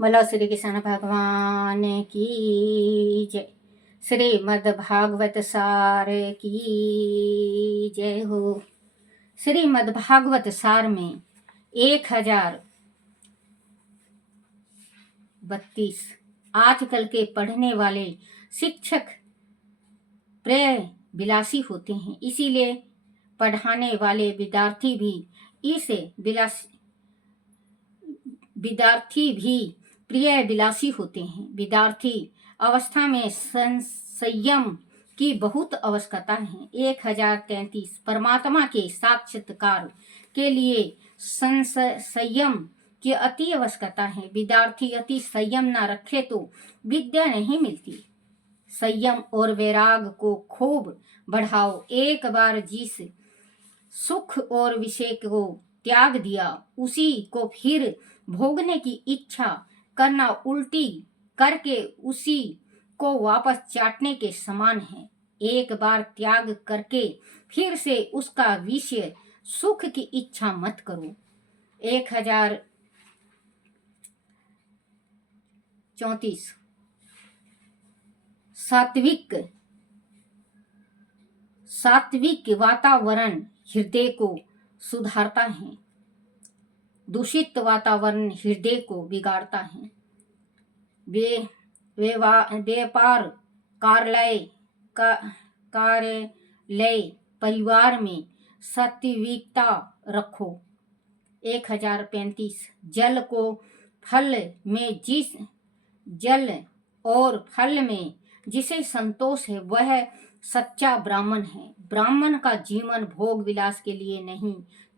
बोलो श्री कृष्ण भगवान की जय। श्रीमद् भागवत सार की जय हो। श्रीमद् भागवत सार में 1032 आजकल के पढ़ने वाले शिक्षक प्रेय विलासी होते हैं, इसीलिए पढ़ाने वाले विद्यार्थी भी प्रिय विलासी होते हैं। विद्यार्थी अवस्था में संयम की बहुत आवश्यकता है। 1033 परमात्मा के साक्षात्कार के लिए संयम की अति आवश्यकता है। विद्यार्थी अति संयम न रखे तो विद्या नहीं मिलती। संयम और वैराग को खूब बढ़ाओ। एक बार जिस सुख और विषय को त्याग दिया उसी को फिर भोगने की इच्छा करना उल्टी करके उसी को वापस चाटने के समान है। एक बार त्याग करके फिर से उसका विषय सुख की इच्छा मत करो। 1034 सात्विक वातावरण हृदय को सुधारता है, दूषित वातावरण हृदय को बिगाड़ता है। व्यापार कार्यालय परिवार में सात्विकता रखो। 1035 जल और फल में जिसे संतोष है वह सच्चा ब्राह्मण है। ब्राह्मण का जीवन भोग विलास के लिए नहीं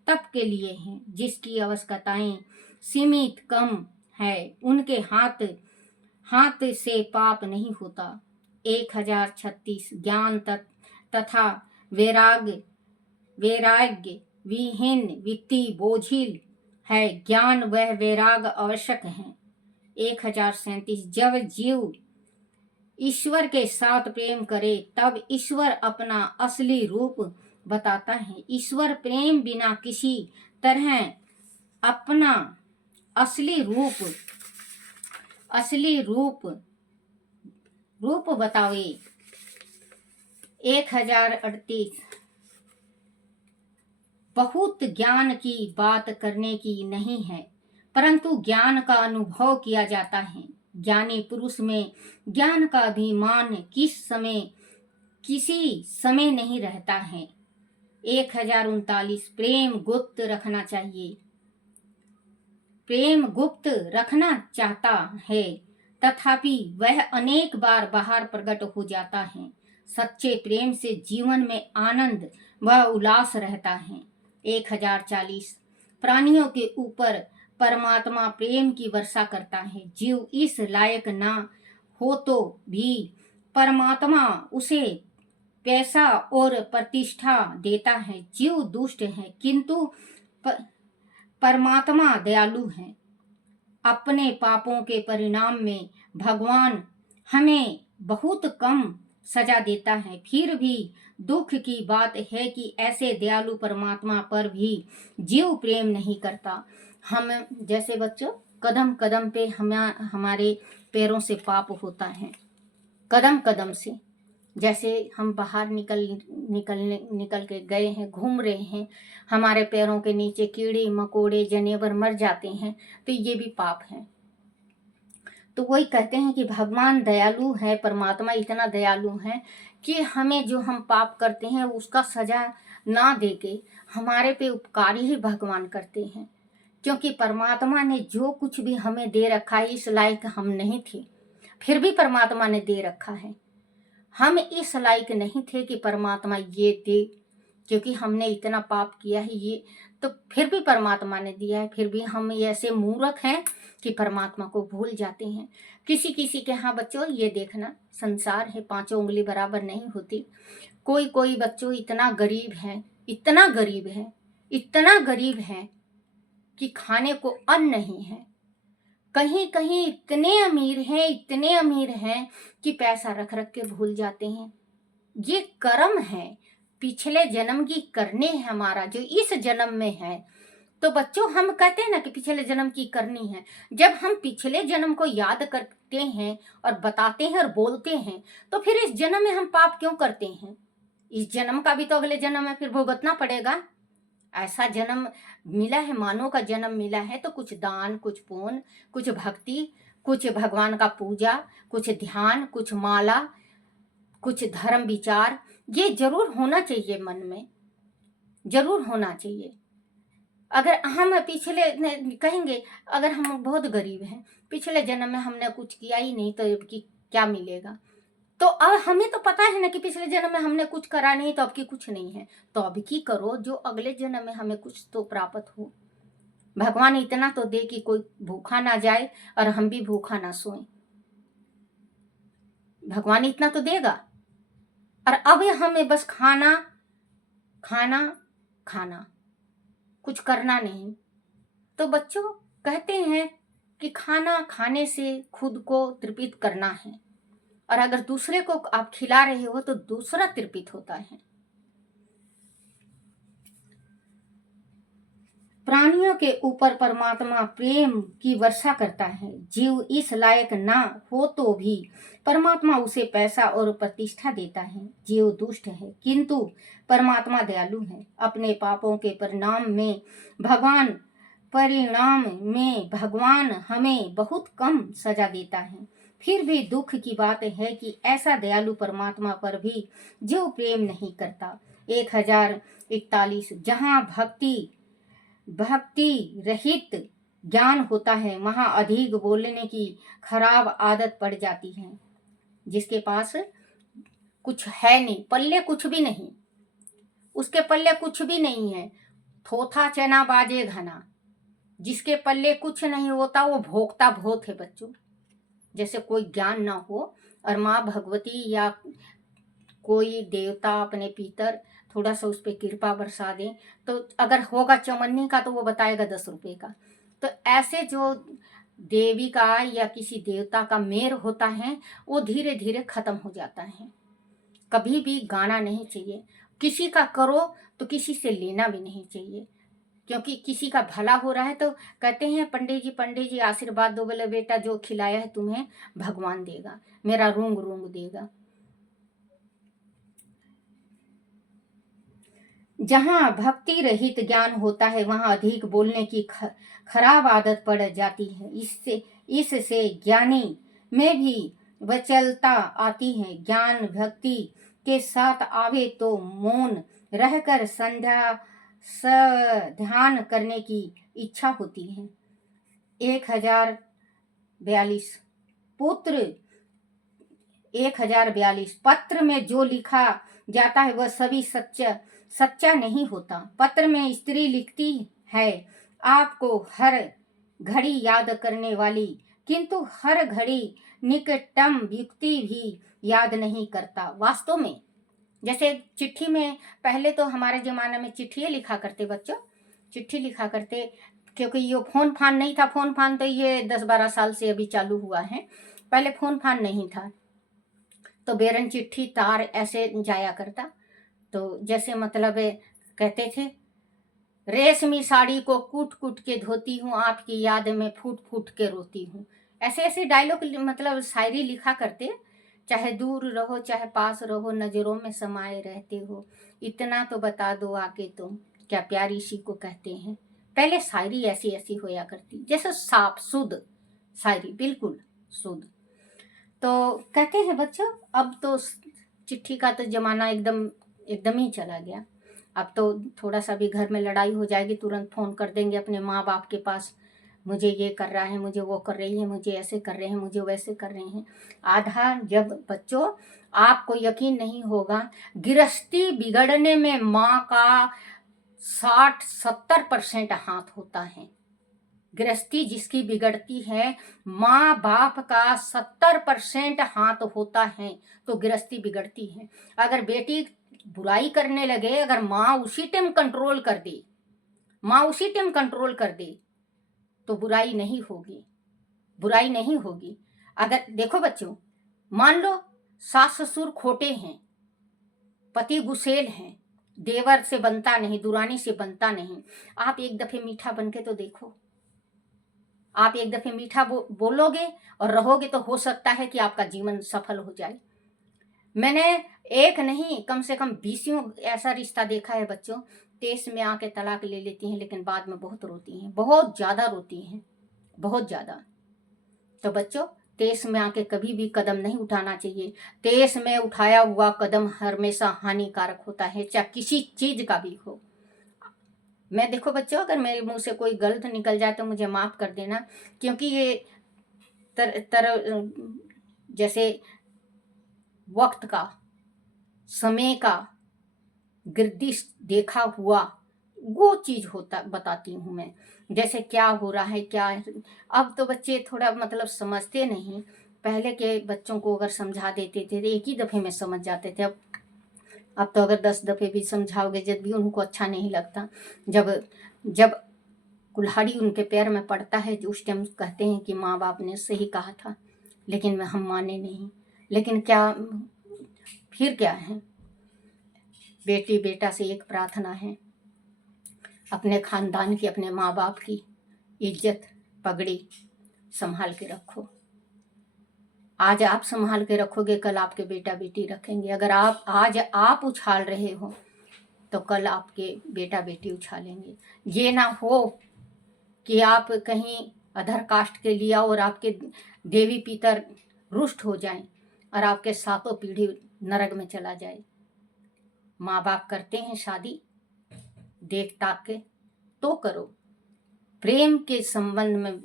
तप के लिए है। जिसकी आवश्यकताएं सीमित कम है उनके हाथ से पाप नहीं होता। 1036 ज्ञान तथा वैराग्य विहीन व्यक्ति बोझिल है। ज्ञान व वैराग आवश्यक है। 1037 जब जीव ईश्वर के साथ प्रेम करे तब ईश्वर अपना असली रूप बताता है। ईश्वर प्रेम बिना किसी तरह अपना असली रूप बतावे। 1038 बहुत ज्ञान की बात करने की नहीं है परंतु ज्ञान का अनुभव किया जाता है। ज्ञानी पुरुष में ज्ञान का अभिमान किसी समय नहीं रहता है। 1039 प्रेम गुप्त रखना चाहता है तथापि वह अनेक बार बाहर प्रकट हो जाता है। सच्चे प्रेम से जीवन में आनंद व उल्लास रहता है। 1040 प्राणियों के ऊपर परमात्मा प्रेम की वर्षा करता है। जीव इस लायक ना हो तो भी परमात्मा उसे पैसा और प्रतिष्ठा देता है। जीव दुष्ट है किंतु परमात्मा दयालु है। अपने पापों के परिणाम में भगवान हमें बहुत कम सजा देता है। फिर भी दुख की बात है कि ऐसे दयालु परमात्मा पर भी जीव प्रेम नहीं करता। हम जैसे बच्चों कदम कदम पे हमारे पैरों से पाप होता है। कदम कदम से जैसे हम बाहर निकल के गए हैं, घूम रहे हैं, हमारे पैरों के नीचे कीड़े मकोड़े जानवर मर जाते हैं तो ये भी पाप है। तो वही कहते हैं कि भगवान दयालु है। परमात्मा इतना दयालु है कि हमें जो हम पाप करते हैं उसका सजा ना देके हमारे पे उपकार ही भगवान करते हैं। क्योंकि परमात्मा ने जो कुछ भी हमें दे रखा है इस लायक हम नहीं थे, फिर भी परमात्मा ने दे रखा है। हम इस लायक नहीं थे कि परमात्मा ये दे, क्योंकि हमने इतना पाप किया है ये, तो फिर भी परमात्मा ने दिया है। फिर भी हम ऐसे मूर्ख हैं कि परमात्मा को भूल जाते हैं। किसी के यहाँ बच्चों ये देखना संसार है, पांचों उंगली बराबर नहीं होती। कोई बच्चों इतना गरीब है कि खाने को अन्न नहीं है। कहीं इतने अमीर हैं कि पैसा रख के भूल जाते हैं। ये कर्म है, पिछले जन्म की करने है हमारा जो इस जन्म में है। तो बच्चों हम कहते हैं ना कि पिछले जन्म की करनी है। जब हम पिछले जन्म को याद करते हैं और बताते हैं और बोलते हैं, तो फिर इस जन्म में हम पाप क्यों करते हैं? इस जन्म का भी तो अगले जन्म में फिर भुगतना पड़ेगा। ऐसा जन्म मिला है, मानव का जन्म मिला है, तो कुछ दान, कुछ पुण्य, कुछ भक्ति, कुछ भगवान का पूजा, कुछ ध्यान, कुछ माला, कुछ धर्म विचार, ये जरूर होना चाहिए मन में, जरूर होना चाहिए। अगर हम पिछले कहेंगे, अगर हम बहुत गरीब हैं, पिछले जन्म में हमने कुछ किया ही नहीं, तो अब की क्या मिलेगा? तो अब हमें तो पता है ना कि पिछले जन्म में हमने कुछ करा नहीं, तो अब की कुछ नहीं है। तो अब की करो जो अगले जन्म में हमें कुछ तो प्राप्त हो। भगवान इतना तो दे कि कोई भूखा ना जाए और हम भी भूखा ना सोएं। भगवान इतना तो देगा। और अब हमें बस खाना खाना खाना, कुछ करना नहीं। तो बच्चों कहते हैं कि खाना खाने से खुद को तृप्त करना है, और अगर दूसरे को आप खिला रहे हो तो दूसरा तृप्त होता है। प्राणियों के ऊपर परमात्मा प्रेम की वर्षा करता है। जीव इस लायक ना हो तो भी परमात्मा उसे पैसा और प्रतिष्ठा देता है। जीव दुष्ट है किंतु परमात्मा दयालु है। अपने पापों के परिणाम में भगवान हमें बहुत कम सजा देता है। फिर भी दुख की बात है कि ऐसा दयालु परमात्मा पर भी जीव प्रेम नहीं करता। 1041 जहाँ भक्ति रहित ज्ञान होता है, वहां अधिक बोलने की खराब आदत पड़ जाती है। जिसके पास कुछ है नहीं, पल्ले कुछ भी नहीं, उसके पल्ले कुछ भी नहीं है, थोथा चना बाजे घना। जिसके पल्ले कुछ नहीं होता वो भोगता बहुत है बच्चों। जैसे कोई ज्ञान ना हो और माँ भगवती या कोई देवता अपने पितर थोड़ा सा उस पर कृपा बरसा दे, तो अगर होगा चमन्नी का तो वो बताएगा 10 रुपए का। तो ऐसे जो देवी का या किसी देवता का मेर होता है वो धीरे धीरे खत्म हो जाता है। कभी भी गाना नहीं चाहिए, किसी का करो तो किसी से लेना भी नहीं चाहिए, क्योंकि किसी का भला हो रहा है तो कहते हैं पंडित जी आशीर्वाद दो, बोले बेटा जो खिलाया है तुम्हें भगवान देगा, मेरा रूंग रूंग देगा। जहाँ भक्ति रहित ज्ञान होता है वहाँ अधिक बोलने की खराब आदत पड़ जाती है। इससे ज्ञानी में भी वचलता आती है। ज्ञान भक्ति के साथ आवे तो मौन रहकर संध्या ध्यान करने की इच्छा होती है। 1042 पुत्र 1042 पत्र में जो लिखा जाता है वह सभी सच्चा नहीं होता। पत्र में स्त्री लिखती है आपको हर घड़ी याद करने वाली, किंतु हर घड़ी निकटतम व्यक्ति भी याद नहीं करता। वास्तव में जैसे चिट्ठी में, पहले तो हमारे जमाने में चिट्ठी लिखा करते बच्चों, चिट्ठी लिखा करते, क्योंकि ये फोन फान नहीं था। फोन फान तो ये 10-12 साल से अभी चालू हुआ है, पहले फोन फान नहीं था। तो बेरन चिट्ठी तार ऐसे जाया करता। तो जैसे मतलब कहते थे रेशमी साड़ी को कूट कूट के धोती हूँ, आपकी याद में फूट फूट के रोती हूँ। ऐसे ऐसे डायलॉग मतलब शायरी लिखा करते। चाहे दूर रहो चाहे पास रहो, नजरों में समाये रहते हो, इतना तो बता दो आके तुम क्या प्यार इसी को कहते हैं। पहले शायरी ऐसी ऐसी होया करती, जैसे साफ शुद्ध शायरी, बिल्कुल शुद्ध। तो कहते हैं बच्चों अब तो चिट्ठी का तो जमाना एकदम ही चला गया। अब तो थोड़ा सा भी घर में लड़ाई हो जाएगी तुरंत फोन कर देंगे अपने माँ बाप के पास, मुझे ये कर रहा है, मुझे वो कर रही है, मुझे ऐसे कर रहे हैं, मुझे वैसे कर रहे हैं। आधा जब बच्चों आपको यकीन नहीं होगा, गृहस्थी बिगड़ने में माँ का 60-70% हाथ होता है। गृहस्थी जिसकी बिगड़ती है माँ बाप का 70% हाथ होता है, तो गृहस्थी बिगड़ती है। अगर बेटी बुराई करने लगे, अगर माँ उसी टाइम कंट्रोल कर दे, माँ उसी टाइम कंट्रोल कर दे, तो बुराई नहीं होगी, बुराई नहीं होगी। अगर देखो बच्चों, मान लो सास ससुर खोटे हैं, पति गुस्सेल हैं, देवर से बनता नहीं, दुरानी से बनता नहीं। आप एक दफे मीठा बन के तो देखो। आप एक दफे मीठा बोलोगे और रहोगे तो हो सकता है कि आपका जीवन सफल हो जाए। मैंने एक नहीं, कम से कम 20 ऐसा रिश्ता देखा है बच्चों, 23 में आके तलाक ले लेती हैं, लेकिन बाद में बहुत रोती हैं, बहुत ज़्यादा रोती हैं, बहुत ज़्यादा। तो बच्चों, 23 में आके कभी भी कदम नहीं उठाना चाहिए। 23 में उठाया हुआ कदम हमेशा हानिकारक होता है, चाहे किसी चीज़ का भी हो। मैं देखो बच्चों, अगर मेरे मुंह से कोई गलत निकल जाए तो मुझे माफ़ कर देना, क्योंकि ये जैसे वक्त का, समय का गिरदिश देखा हुआ वो चीज़ होता बताती हूँ मैं, जैसे क्या हो रहा है क्या। अब तो बच्चे थोड़ा मतलब समझते नहीं। पहले के बच्चों को अगर समझा देते थे तो एक ही दफ़े में समझ जाते थे। अब तो अगर 10 दफ़े भी समझाओगे जब भी उनको अच्छा नहीं लगता। जब जब कुल्हाड़ी उनके पैर में पड़ता है जो उस टाइम कहते हैं कि माँ बाप ने सही कहा था, लेकिन हम माने नहीं। लेकिन क्या, फिर क्या है, बेटी बेटा से एक प्रार्थना है, अपने खानदान की, अपने माँ बाप की इज्जत पगड़ी संभाल के रखो। आज आप संभाल के रखोगे, कल आपके बेटा बेटी रखेंगे। अगर आज आप उछाल रहे हो तो कल आपके बेटा बेटी उछालेंगे। ये ना हो कि आप कहीं अधर कास्ट के लिया और आपके देवी पितर रुष्ट हो जाएं और आपके सातों पीढ़ी नरक में चला जाए। माँ बाप करते हैं शादी, देख ताक के तो करो। प्रेम के संबंध में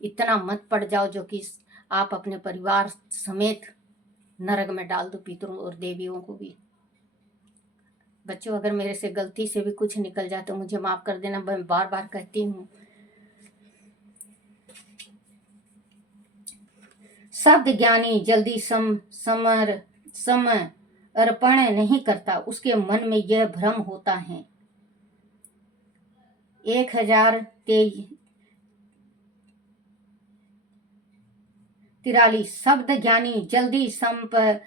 इतना मत पड़ जाओ जो कि आप अपने परिवार समेत नरक में डाल दो, पितरों और देवियों को भी। बच्चों, अगर मेरे से गलती से भी कुछ निकल जाए तो मुझे माफ कर देना। मैं बार बार कहती हूँ, शब्द ज्ञानी जल्दी समर्पण नहीं करता, उसके मन में यह भ्रम होता है। 1043 शब्द ज्ञानी जल्दी समर्पण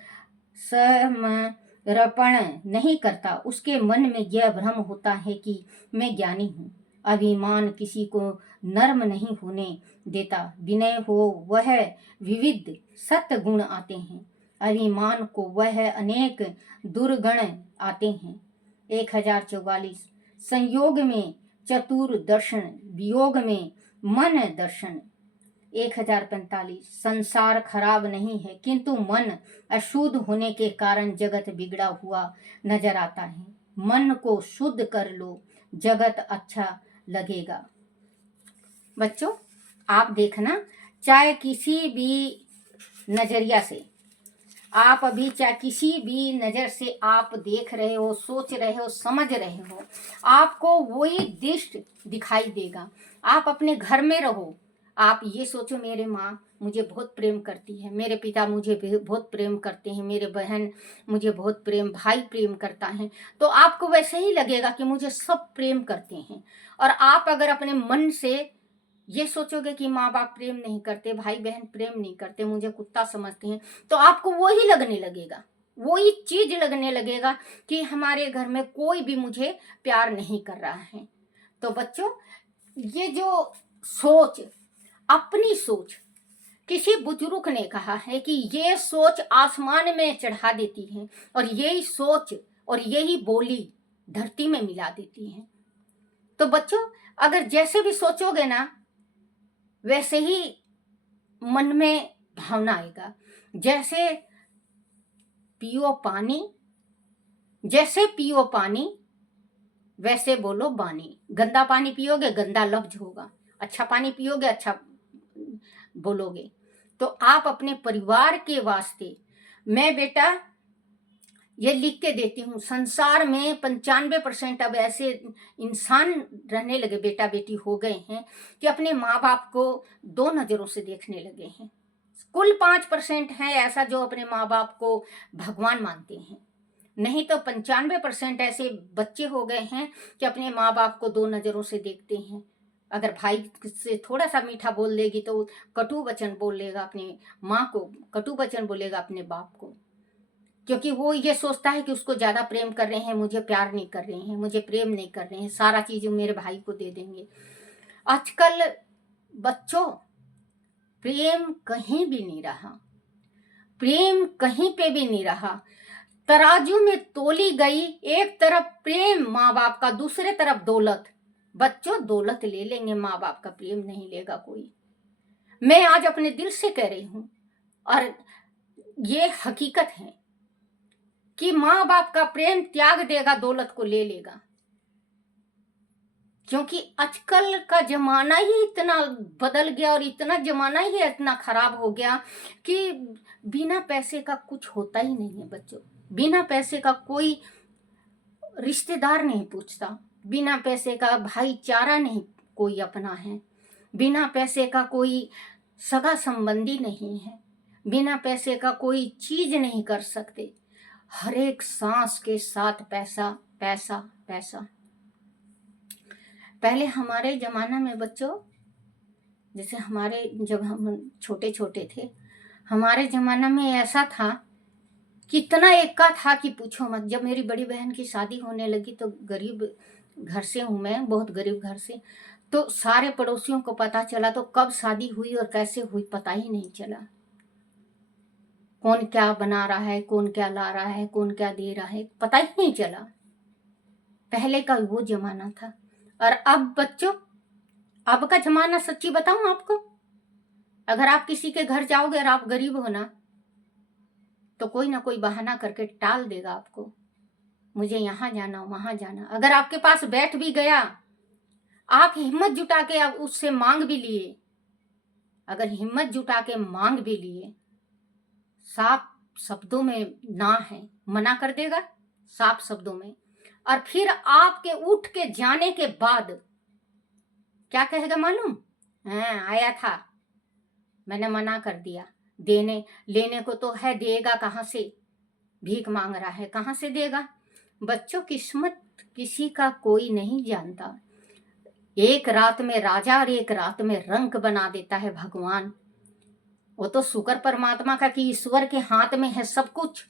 नहीं करता, उसके मन में यह भ्रम होता है कि मैं ज्ञानी हूँ। अभिमान किसी को नर्म नहीं होने देता। विनय हो वह विविध सत्य गुण आते हैं, अभिमान को वह अनेक दुर्गुण आते हैं। 1044 संयोग में चतुर दर्शन, वियोग में मन दर्शन। 1045 संसार खराब नहीं है, किंतु मन अशुद्ध होने के कारण जगत बिगड़ा हुआ नजर आता है। मन को शुद्ध कर लो, जगत अच्छा लगेगा। बच्चों, आप देखना, चाहे किसी भी नजरिया से आप अभी, चाहे किसी भी नज़र से आप देख रहे हो, सोच रहे हो, समझ रहे हो, आपको वही दृश्य दिखाई देगा। आप अपने घर में रहो, आप ये सोचो मेरे माँ मुझे बहुत प्रेम करती है, मेरे पिता मुझे बहुत प्रेम करते हैं, मेरे बहन मुझे बहुत प्रेम, भाई प्रेम करता है, तो आपको वैसे ही लगेगा कि मुझे सब प्रेम करते हैं। और आप अगर अपने मन से ये सोचोगे कि माँ बाप प्रेम नहीं करते, भाई बहन प्रेम नहीं करते, मुझे कुत्ता समझते हैं, तो आपको वही लगने लगेगा, वही चीज लगने लगेगा कि हमारे घर में कोई भी मुझे प्यार नहीं कर रहा है। तो बच्चों, ये जो सोच, अपनी सोच, किसी बुजुर्ग ने कहा है कि ये सोच आसमान में चढ़ा देती है और यही सोच और यही बोली धरती में मिला देती है। तो बच्चों, अगर जैसे भी सोचोगे ना वैसे ही मन में भावना आएगा। जैसे पियो पानी, जैसे पियो पानी वैसे बोलो बानी। गंदा पानी पियोगे गंदा लफ्ज होगा, अच्छा पानी पियोगे अच्छा बोलोगे। तो आप अपने परिवार के वास्ते, मैं बेटा ये लिख के देती हूँ, संसार में 95% अब ऐसे इंसान रहने लगे, बेटा बेटी हो गए हैं कि अपने माँ बाप को 2 नज़रों से देखने लगे हैं। कुल 5% है ऐसा जो अपने माँ बाप को भगवान मानते हैं, नहीं तो 95% ऐसे बच्चे हो गए हैं कि अपने माँ बाप को 2 नज़रों से देखते हैं। अगर भाई से थोड़ा सा मीठा बोल देगी तो कटु वचन बोल लेगा अपने माँ को, कटु वचन बोलेगा अपने बाप को। क्योंकि वो ये सोचता है कि उसको ज़्यादा प्रेम कर रहे हैं, मुझे प्यार नहीं कर रहे हैं, मुझे प्रेम नहीं कर रहे हैं, सारा चीज़ मेरे भाई को दे देंगे। आजकल बच्चों, प्रेम कहीं भी नहीं रहा, प्रेम कहीं पे भी नहीं रहा। तराजू में तोली गई, एक तरफ प्रेम माँ बाप का, दूसरे तरफ दौलत। बच्चों, दौलत ले लेंगे, माँ बाप का प्रेम नहीं लेगा कोई। मैं आज अपने दिल से कह रही हूँ, और ये हकीकत है कि माँ बाप का प्रेम त्याग देगा, दौलत को ले लेगा। क्योंकि आजकल का जमाना ही इतना बदल गया और इतना जमाना ही इतना खराब हो गया कि बिना पैसे का कुछ होता ही नहीं है बच्चों। बिना पैसे का कोई रिश्तेदार नहीं पूछता, बिना पैसे का भाईचारा नहीं कोई अपना है, बिना पैसे का कोई सगा संबंधी नहीं है, बिना पैसे का कोई चीज नहीं कर सकते। हर एक सांस के साथ पैसा पैसा पैसा। पहले हमारे जमाना में बच्चों, जैसे हमारे जब हम छोटे छोटे थे, हमारे जमाना में ऐसा था कि इतना एक्का था कि पूछो मत। जब मेरी बड़ी बहन की शादी होने लगी तो गरीब घर से हूँ मैं, बहुत गरीब घर से, तो सारे पड़ोसियों को पता चला, तो कब शादी हुई और कैसे हुई पता ही नहीं चला। कौन क्या बना रहा है, कौन क्या ला रहा है, कौन क्या दे रहा है, पता ही नहीं चला। पहले का वो जमाना था। और अब बच्चों, अब का जमाना सच्ची बताऊं आपको, अगर आप किसी के घर जाओगे और आप गरीब हो ना, तो कोई ना कोई बहाना करके टाल देगा आपको, मुझे यहाँ जाना वहां जाना। अगर आपके पास बैठ भी गया, आप हिम्मत जुटा के अब उससे मांग भी लिए, अगर हिम्मत जुटा के मांग भी लिए, साफ शब्दों में ना है, मना कर देगा साफ शब्दों में। और फिर आपके उठ के जाने के बाद क्या कहेगा मालूम? हाँ, आया था, मैंने मना कर दिया, देने लेने को तो है, देगा कहाँ से? भीख मांग रहा है, कहाँ से देगा? बच्चों, किस्मत किसी का कोई नहीं जानता। एक रात में राजा और एक रात में रंक बना देता है भगवान। वो तो शुक्र परमात्मा का कि ईश्वर के हाथ में है सब कुछ।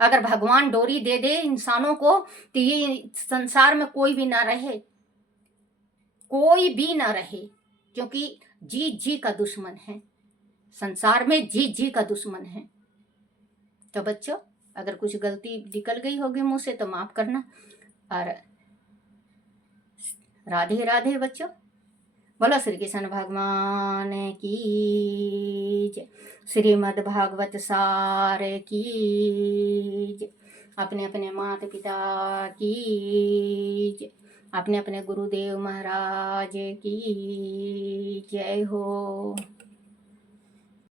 अगर भगवान डोरी दे दे इंसानों को तो ये संसार में कोई भी ना रहे, कोई भी ना रहे, क्योंकि जी जी का दुश्मन है संसार में, जी जी का दुश्मन है। तो बच्चों, अगर कुछ गलती निकल गई होगी मुंह से तो माफ करना, और राधे राधे बच्चों। बोलो श्री कृष्ण भगवान की जय, श्रीमद् भागवत सार की जय, अपने अपने माता पिता की जय, अपने अपने गुरुदेव महाराज की जय हो।